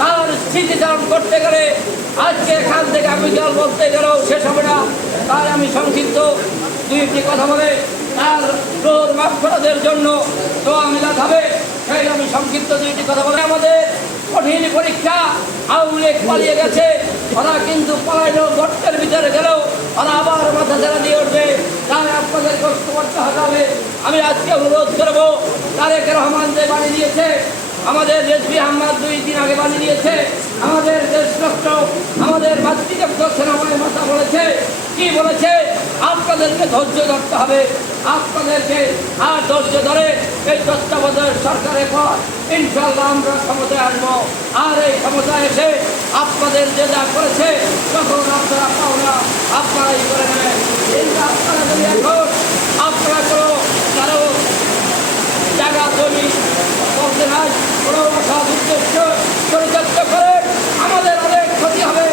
তার স্মৃতিচারণ করতে গেলে আজকে এখান থেকে আমি দল বলতে গেলেও শেষ হবে না। তাই আমি সংক্ষিপ্ত দুইটি কথা বলে তার রোগ মাফরাদের জন্য দোয়া মিলাতে হবে, সেই আমি সংক্ষিপ্ত দুইটি কথা বলে আমাদের কঠিন পরীক্ষা আওয়ামী লীগ পালিয়ে গেছে, ওরা কিন্তু পালাইলো গর্তের ভিতরে গেলেও ওরা আবার মাথা ছেড়ে দিয়ে উঠবে। তাই আপনাদের কষ্ট করতে হবে। আমি আজকে অনুরোধ করবো, তারেক রহমান যে বাণী দিয়েছে, আমাদের রেজভি আহমদ 2 দিন আগে বাণী দিয়েছে, আমাদের দেশরত্ন আমাদের মাতৃদক্ষ সেনাবাহিনীর মাথা বলেছে, কি বলেছে? আপনাদেরকে ধৈর্য ধরতে হবে, আপনাদেরকে আর ধৈর্য ধরে এই তত্ত্বাবধায়ক সরকারের পর ইনশাআল্লাহ আমরা ক্ষমতায় আসবো। আর এই ক্ষমতায় এসে আপনাদের যে যা করেছে তখন আপনারা পাওনা আপনারাই করে নেবেন। কিন্তু আপনারা যদি এখন আপনারা কোনো কারো জায়গা জমি বলতে নাই, কোনো অসৎ উদ্দেশ্য চরিতার্থ করে আমাদের অনেক ক্ষতি হবে।